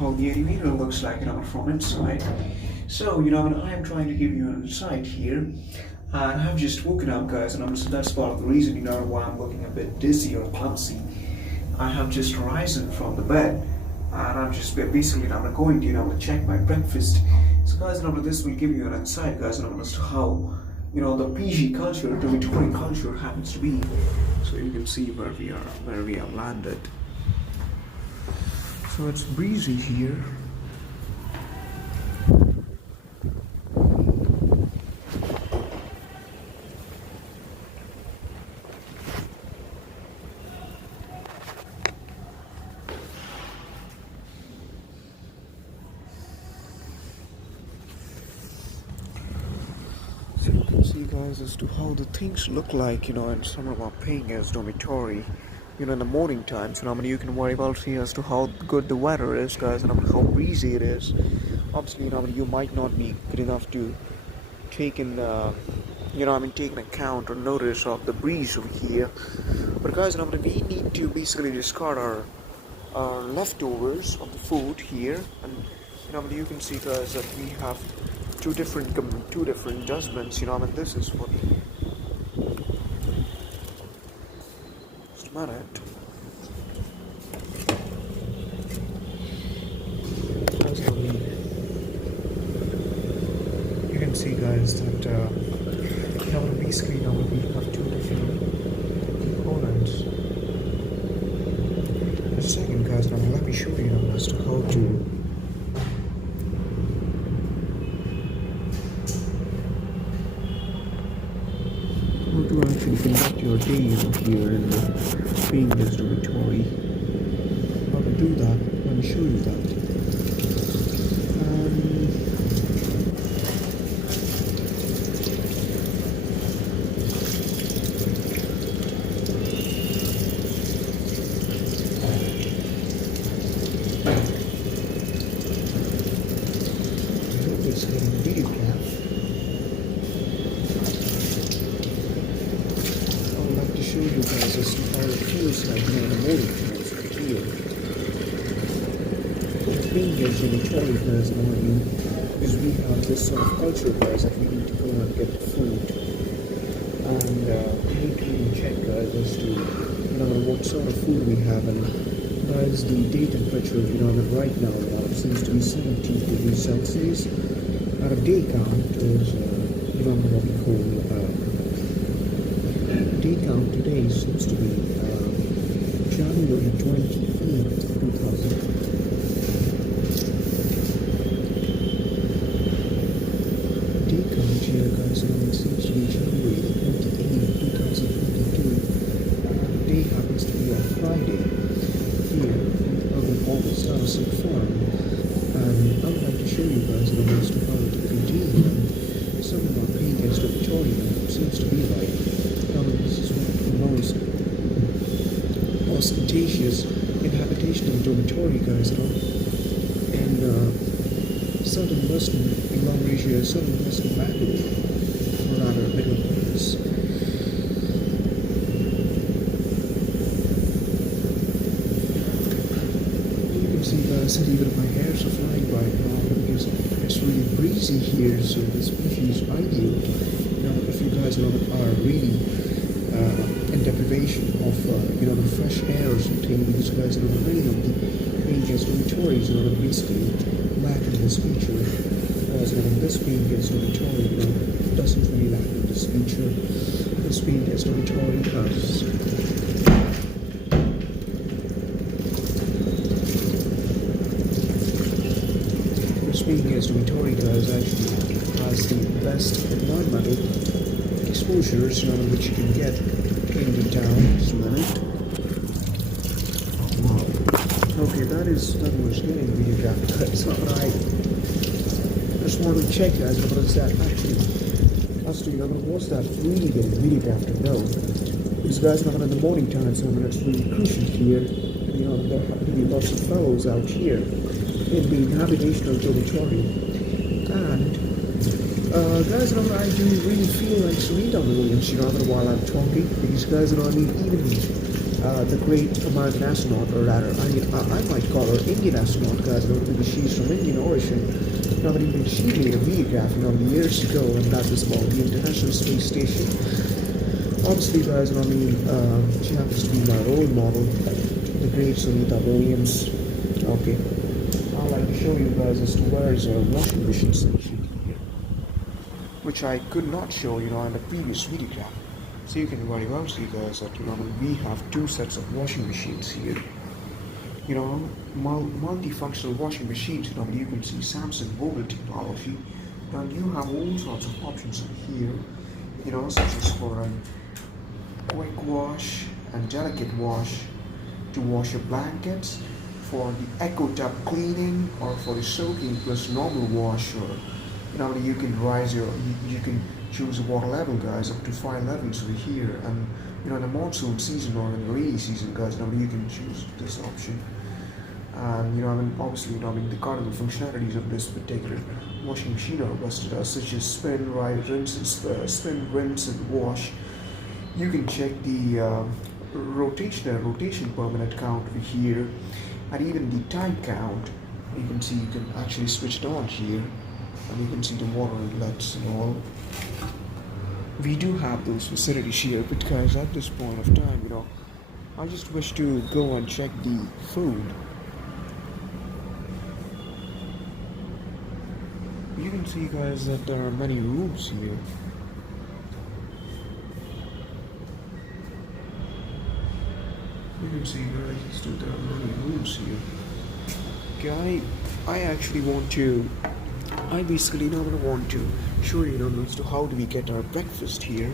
How the elevator looks like from inside. So I am trying to give you an insight here, and I've just woken up, guys, so that's part of the reason why I'm looking a bit dizzy or clumsy. I have just risen from the bed, and I'm just basically going to check my breakfast. So guys, this will give you an insight, guys, as to how the PG culture, dormitory culture happens to be. So you can see where we have landed. So it's breezy here. So you can see, guys, as to how the things look like, in SAMBRAMA-BMSCE dormitory. In the morning times, you can very well see as to how good the weather is, guys, and how breezy it is. Obviously, you might not be good enough to take in, take an account or notice of the breeze over here. But guys, we need to basically discard our leftovers of the food here, and you can see, guys, that we have two different dustbins. This is for the minute. You can see, guys, that basically we have two different components. Just a second, guys. Let me show you as to how to actually conduct your day here in the BMS dormitory. How to do that? Let me show you that. I hope it's getting video cam. Show you guys as to how it feels like in the morning times over here. Being here dormitory, guys, morning, is we have this sort of culture, guys, that we need to go and get the food, and we need to even check, guys, as to what sort of food we have. And guys, the day temperature right now seems to be 17 degrees Celsius. At a day count is what we call day count today seems to be January 28th, 2000. Day count here, guys, it seems to be January 28th, 2022. Day happens to be on Friday here in urban August out of F.C.R.I. And I would like to show you guys as to how a typical day and some of our paying guest dormitory seems to be like. This is one of the most ostentatious inhabitation of dormitory, guys, and southern western agglomeration, southern western Bangalore, or rather MEGALOPOLIS. I said even my hairs are flying right now because it's really breezy here, so the species is ideal. If you guys are really in deprivation of the fresh air or something, because guys many of the Asian dormitories basically lack in this feature. Whereas this being as dormitory doesn't really lack in this feature. This being as dormitory has dormitory guys actually has the best environmental exposures which you can get in the town. Just a minute. Wow. Okay, that was getting videographed. That's not right. Just wanted to check guys, what is that actually? Was that really getting videographed or no? Because guys, in the morning time, so it's really crucial here. There have to be lots of fellows out here in the inhabitational dormitory. And guys, I do really feel like Serena Williams, while I'm talking, because guys, even the great American astronaut, or rather, I might call her Indian astronaut, guys, because she's from Indian origin. Even she made a videograph, years ago, and that was about the International Space Station. Obviously, guys, she happens to be my role model, the great Serena Williams. Okay. I'd like to show you guys as to where is our washing machine section here, which I could not show in the previous videograph. So you can very well see guys that we have two sets of washing machines here. Multifunctional washing machines. You can see Samsung mobile technology, and you have all sorts of options here. Such as for a quick wash and delicate wash, to wash your blankets, for the echo tub cleaning, or for the soaking plus normal wash, or you can you can choose a water level guys up to 5 levels over here. And in the monsoon season or in the rainy season guys, you can choose this option. And obviously the cardinal functionalities of this particular washing machine are listed as such as spin, rinse and wash. You can check the rotation permanent count over here, and even the time count. You can see you can actually switch it on here, and you can see the water inlets and all. We do have those facilities here, but guys, at this point of time, I just wish to go and check the food. You can see guys that there are many rooms here. You can see guys that there are many rooms here. Okay, I actually want to, I basically want to show you as to how do we get our breakfast here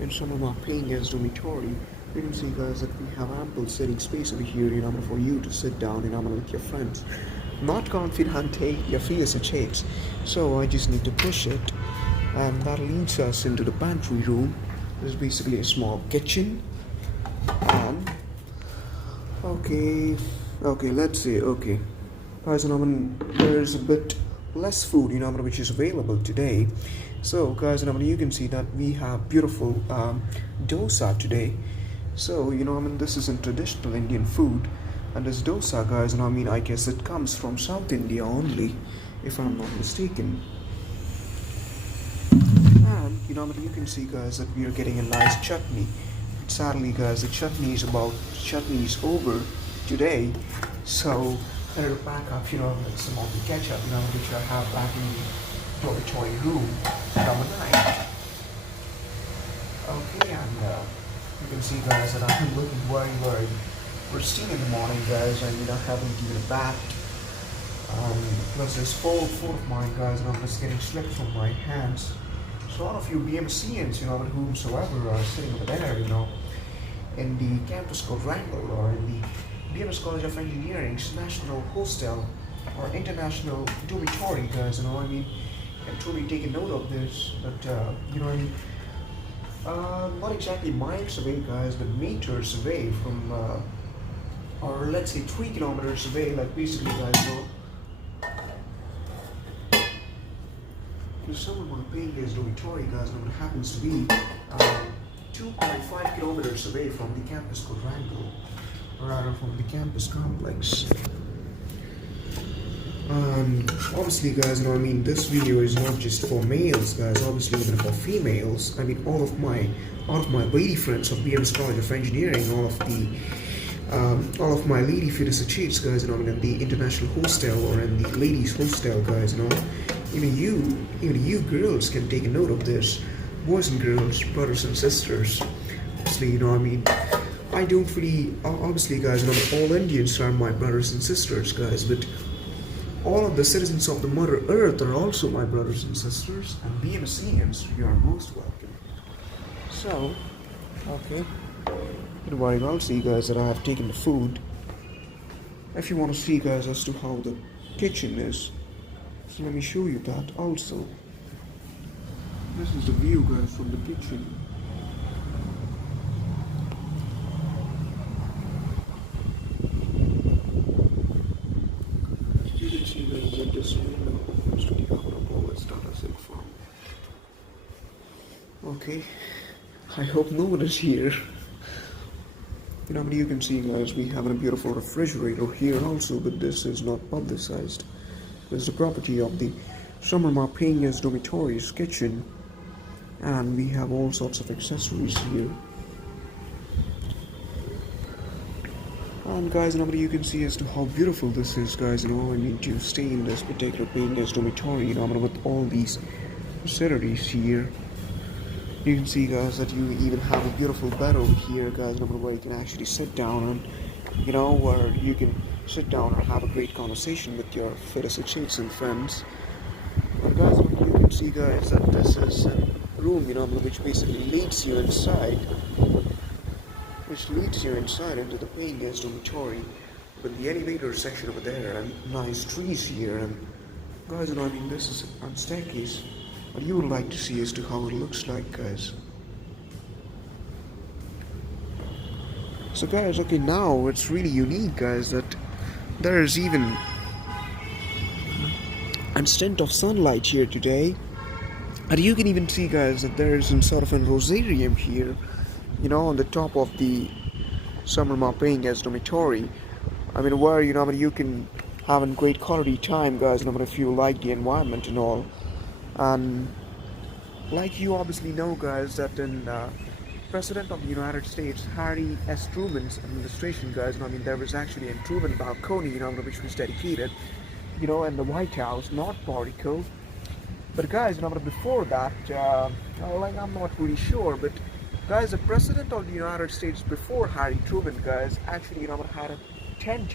in some of our paying as dormitory. You can see guys that we have ample sitting space over here, for you to sit down, with your friends. Not confidente, your fears are shapes. So I just need to push it, and that leads us into the pantry room. This is basically a small kitchen. And okay, let's see. Okay, guys, there's a bit less food, which is available today. So guys, you can see that we have beautiful dosa today. So this is a traditional Indian food. And this dosa, guys, I guess it comes from South India only, if I'm not mistaken. And you can see, guys, that we are getting a nice chutney. But sadly, guys, the chutney is over today. So I had to pack up, some of the ketchup, which I have back in the dormitory room number 9. Okay, and you can see, guys, that I'm looking very pristine in the morning, guys. I haven't even a bath. Plus there's four of mine, guys, and I'm just getting slipped from my hands. So all of you BMSCians, whomsoever are sitting over there, in the campus quadrangle, or in the B.M.B.S College of Engineering's National Hostel or International Dormitory, guys, can truly take a note of this. But not exactly miles away, guys, but meters away from or let's say 3 kilometers away, like basically, guys, some of my paying as dormitory, guys, it happens to be 2.5 kilometers away from the campus quadrangle, or rather from the campus complex. And obviously, guys, this video is not just for males, guys. Obviously, even for females. All of my lady friends of BMS College of Engineering, all of my lady fitness associates, guys, in the international hostel or in the ladies hostel, guys, even you girls can take a note of this. Boys and girls, brothers and sisters. Obviously, I don't really, obviously, guys, all Indians are my brothers and sisters, guys, but all of the citizens of the Mother Earth are also my brothers and sisters, and BMSians, you are most welcome. So, okay, don't worry, I'll see, guys, that I have taken the food. If you want to see, guys, as to how the kitchen is, so let me show you that also. This is the view, guys, from the kitchen. You can see, guys, that this window is to the ACCOMMODATION F.C.R.I. Okay, I hope no one is here. You can see, guys, we have a beautiful refrigerator here also, but this is not publicized. This is the property of the SAMBRAMA-BMSCE dormitory's kitchen, and we have all sorts of accessories here. And guys, you can see as to how beautiful this is, guys. To stay in this particular BMSCE dormitory, with all these facilities here. You can see, guys, that you even have a beautiful bed over here, guys, where you can actually sit down and, where you can sit down and have a great conversation with your fellow associates and friends. And guys, you can see, guys, that this is a room, which basically leads you inside, into the BMSCE dormitory, with the elevator section over there, and nice trees here, and guys, this is a staircase. What you would like to see as to how it looks like, guys. So, guys, okay, now it's really unique, guys, that there is even a stint of sunlight here today. And you can even see, guys, that there is some sort of a rosarium here, on the top of the SAMBRAMA-BMSCE dormitory. Where, you can have a great quality time, guys, if you like the environment and all. And like you obviously know, guys, that in President of the United States, Harry S. Truman's administration, guys, there was actually a Truman balcony, which was dedicated, in the White House, not particle. But guys, before that, I'm not really sure, but guys, the President of the United States before Harry Truman, guys, actually, had a tent,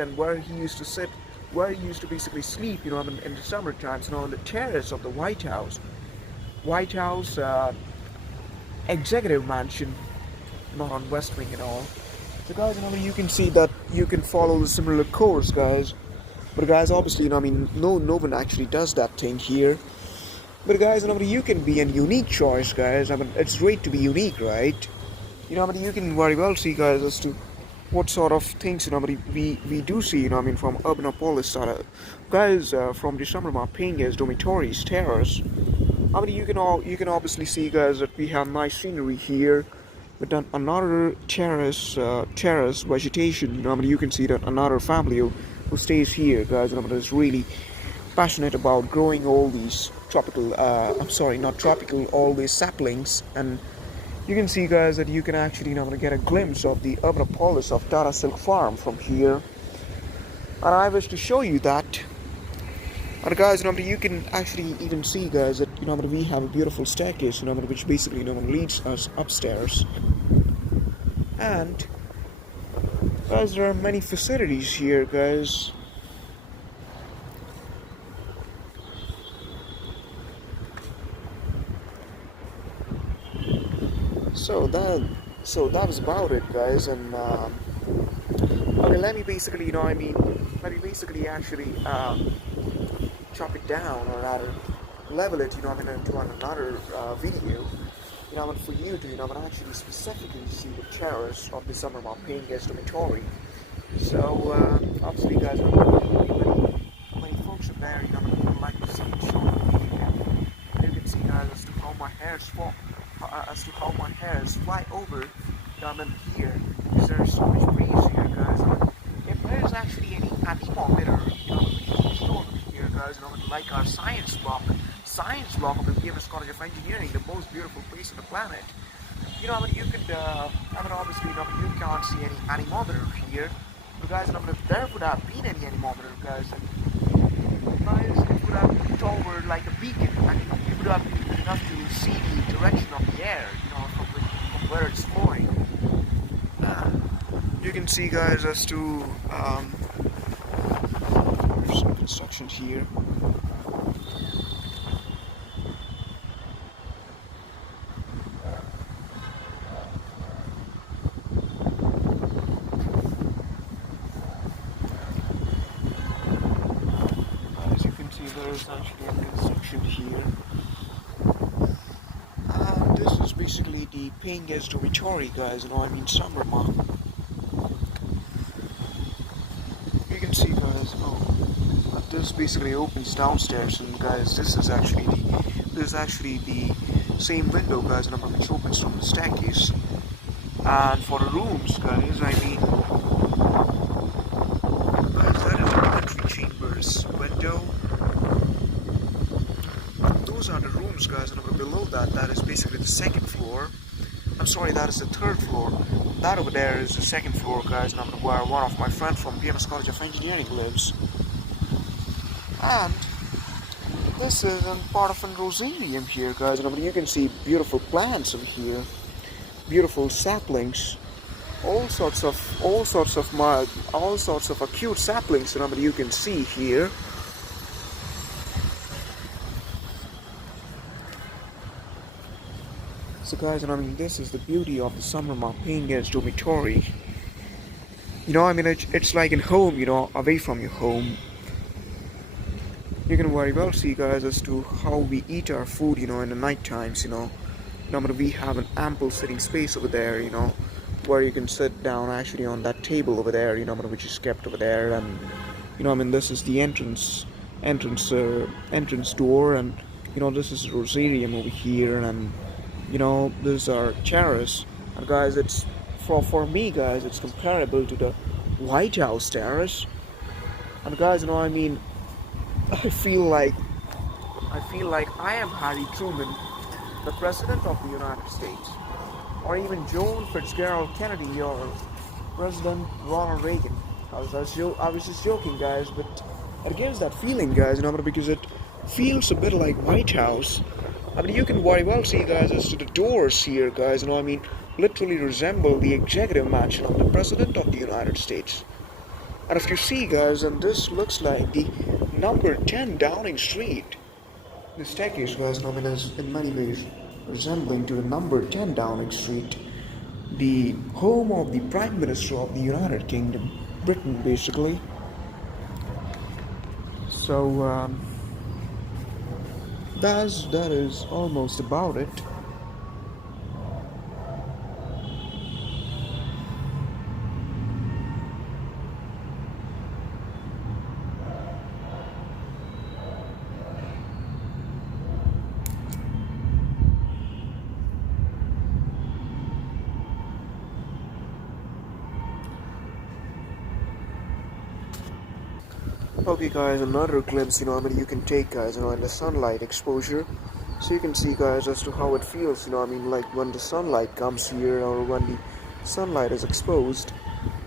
and where he used to sit, where he used to basically sleep, in the summer times, on the terrace of the White House, executive mansion, not on West Wing and all. So guys, you can see that you can follow the similar course, guys. But guys, obviously, no one actually does that thing here. But guys, you can be a unique choice, guys. It's great to be unique, right? You can very well see, guys, as to what sort of things, we do see, from Urbanopolis, guys, from the SAMBRAMA-BMSCE dormitories, terrace. You can obviously see, guys, that we have nice scenery here, but then another terrace vegetation. You can see that another family who stays here, guys, is really passionate about growing all these all these saplings. And you can see, guys, that you can actually get a glimpse of the Urbanopolis of Tata Silk Farm from here. And I wish to show you that. And guys, you can actually even see, guys, that we have a beautiful staircase, which basically leads us upstairs. And guys, there are many facilities here, guys. So that was about it, guys. And okay, let me basically actually chop it down, or rather level it, into another video, for you to, actually specifically see the terrace of the SAMBRAMA-BMSCE dormitory. So obviously, guys, many folks are there, who would like to see it shown. You can see, guys, as to how my hairs fly over here, because there's so much breeze here, guys. If there is actually any anemometer of Engineering, the most beautiful place on the planet. You know, I mean, you could, obviously, you know, you can't see any anemometer here. But guys, I mean, if there would have been any anemometer, guys, it would have towered like a beacon, and it would have been good enough to see the direction of the air, you know, from where it's flowing. You can see, guys, as to there's some construction here. As you can see, there is actually a construction here. This is basically the paying guest dormitory, guys, you know, I mean, SAMBRAMA. You can see, guys, this basically opens downstairs, and guys, this is actually the same window, guys, which opens from the staircase. And for the rooms, guys, I mean, guys, that is the entry chambers window. Those are the rooms, guys, and below that is basically the second floor. I'm sorry, that is the third floor. That over there is the second floor, guys, and where one of my friends from B.M.B.S College of Engineering lives. And this is part of a rosarium here, guys, and you can see beautiful plants over here, beautiful saplings, all sorts of acute saplings, you can see here. So guys, this is the beauty of the SAMBRAMA paying guest dormitory. You know, it's like in home, you know, away from your home. You can very well see, guys, as to how we eat our food, you know, in the night times, you know. We have an ample sitting space over there, you know, where you can sit down actually on that table over there, you know, which is kept over there. And, you know, this is the entrance door, and, you know, this is the rosarium over here, and, you know, these are terrace. And guys, it's for me, guys, it's comparable to the White House terrace. And guys, you know, I feel like I am Harry Truman, the President of the United States, or even John Fitzgerald Kennedy, or President Ronald Reagan. I was just joking, guys, but it gives that feeling, guys, you know, because it feels a bit like White House. You can very well see, guys, as to the doors here, guys, you know, literally resemble the executive mansion of the President of the United States. And if you see, guys, and this looks like the number 10 Downing Street. The staircase, guys, is in many ways resembling to the number 10 Downing Street, the home of the Prime Minister of the United Kingdom, Britain, basically. So, that is almost about it. Okay, guys, another glimpse, you know, you can take, guys, you know, in the sunlight exposure. So you can see, guys, as to how it feels, you know, like when the sunlight comes here, or when the sunlight is exposed.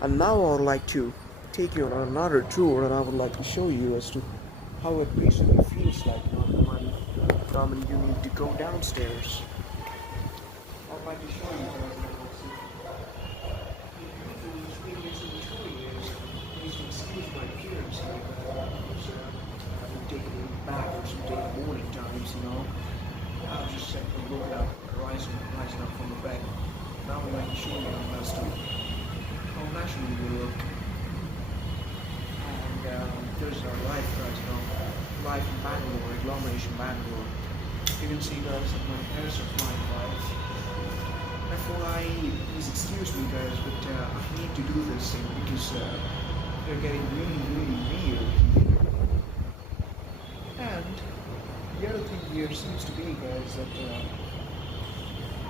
And now I would like to take you on another tour, and I would like to show you as to how it basically feels like, you know, when you need to go downstairs. I would like to show you, guys, excuse my appearance here, I've been taking baths and taking morning times, you know. I've just set the look up, rising up from the bed. Now I'd like to show you as to how naturally we look. And there's our life, guys, you know. Life in Bangalore, agglomeration Bangalore. You can see, guys, that my hairs are flying life. Therefore, please excuse me, guys, but I need to do this thing because they're getting really, really real here. And the other thing here seems to be, guys, that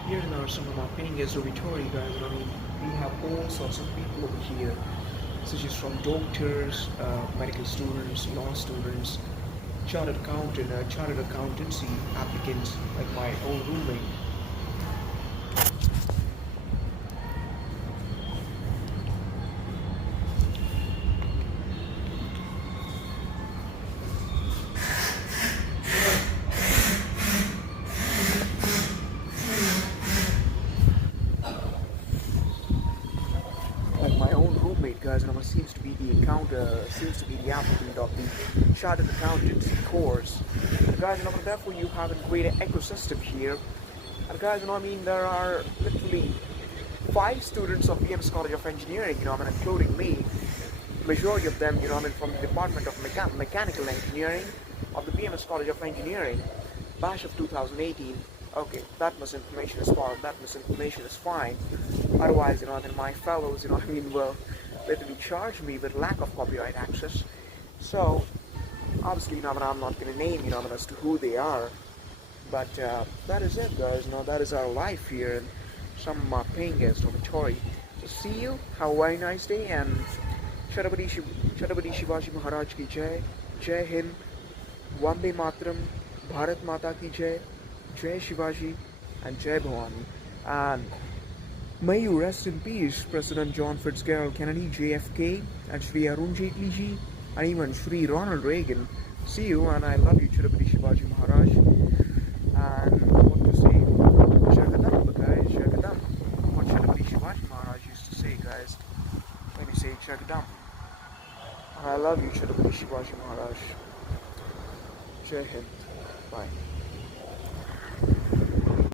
here in our SAMBRAMA paying guest dormitory, guys, we have all sorts of people over here, such as from doctors, medical students, law students, chartered accountancy applicants like my own roommate. Like my own roommate, guys, and seems to be the applicant of the chartered accountancy course. Guys, therefore you have a great ecosystem here. And guys, there are literally 5 students of BMS College of Engineering, including me. Majority of them, from the Department of Mechanical Engineering of the BMS College of Engineering, batch of 2018. Okay, that much information is fine. Otherwise, then my fellows, will literally charge me with lack of copyright access. So, obviously, I'm not going to name, as to who they are. But that is it, guys. That is our life here, and some of my paying as dormitory. So, see you. Have a very nice day, and Chhatrapati Shivaji Maharaj ki Jai, Jai Hind, Vande Mataram, Bharat Mata ki Jai, Jai Shivaji, and Jai Bhavani. And may you rest in peace, President John Fitzgerald Kennedy, JFK, and Shri Arun Jaitley ji, and even Shri Ronald Reagan. See you, and I love you, Chhatrapati Shivaji Maharaj. And what to say? Jagadam, guys, Jagadam. What Chhatrapati Shivaji Maharaj used to say, guys. Let me say Jagadam. And I love you, Chhatrapati Shivaji Maharaj. Jai Hind. Bye.